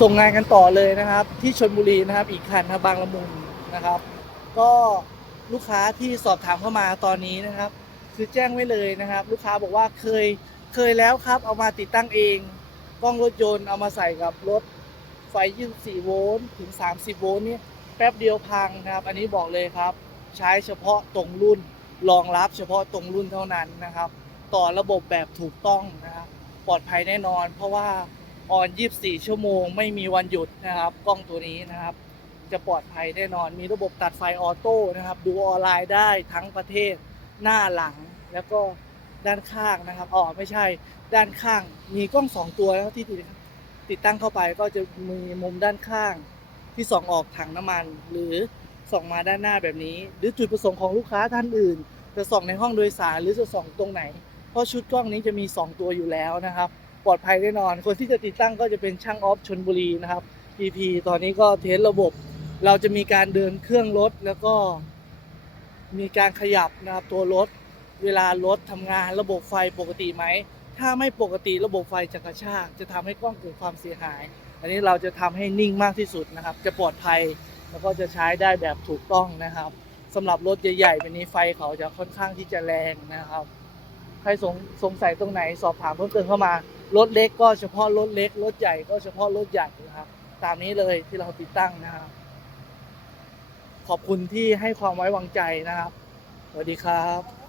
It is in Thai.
ส่งงานกันต่อเลยนะครับ ที่ชนบุรีนะครับ อีกคันนะบางละมุงนะครับ ก็ลูกค้าที่สอบถามเข้ามาตอนนี้นะครับ คือแจ้งไว้เลยนะครับ ลูกค้าบอกว่าเคยเคยแล้วครับ เอามาติดตั้งเองกล้องรถยนต์เอามาใส่กับรถไฟ 24 โวลต์ถึง 30 โวลต์นี่แป๊บเดียวพังนะครับ อันนี้บอกเลยครับ ใช้เฉพาะตรงรุ่นรองรับเฉพาะตรงรุ่นเท่านั้นนะครับ ต่อระบบแบบถูกต้องนะครับ ปลอดภัยแน่นอน เพราะว่า ออน 24 ชั่วโมง ไม่มีวันหยุดนะครับ กล้องตัวนี้นะครับ จะปลอดภัยแน่นอน มีระบบตัดไฟออโต้นะครับ ดูออนไลน์ได้ทั้งประเทศ หน้าหลัง แล้วก็ด้านข้างนะครับอ๋อไม่ใช่ ด้านข้าง มีกล้องสองตัวแล้วที่ติดติดตั้งเข้าไปก็จะมีมุมด้านข้างที่ส่องออกถังน้ำมัน หรือส่องมาด้านหน้าแบบนี้ หรือจุดประสงค์ของลูกค้าท่านอื่น จะส่องในห้องโดยสารหรือจะส่องตรงไหน เพราะชุดกล้องนี้จะมี 2 ตัวอยู่แล้วนะครับ ปลอดภัยแน่นอน คนที่จะติดตั้งก็จะเป็นช่างออฟชนบุรีนะครับ EP ตอนนี้ก็เทสระบบ เราจะมีการเดินเครื่องรถแล้วก็มีการขยับนะครับตัวรถ เวลารถทำงานระบบไฟปกติไหม ถ้าไม่ปกติระบบไฟจะกระชาก จะทำให้กล้องเกิดความเสียหาย อันนี้เราจะทำให้นิ่งมากที่สุดนะครับ จะปลอดภัยแล้วก็จะใช้ได้แบบถูกต้องนะครับสำหรับรถใหญ่ๆแบบนี้ไฟเขาจะค่อนข้างที่จะแรงนะครับ ใครสงสงสัยตรงไหนสอบถามเพิ่มเติมเข้ามา รถเล็กก็เฉพาะรถเล็ก รถใหญ่ก็เฉพาะรถใหญ่นะครับ ตามนี้เลยที่เราติดตั้งนะครับ ขอบคุณที่ให้ความไว้วางใจนะครับ สวัสดีครับ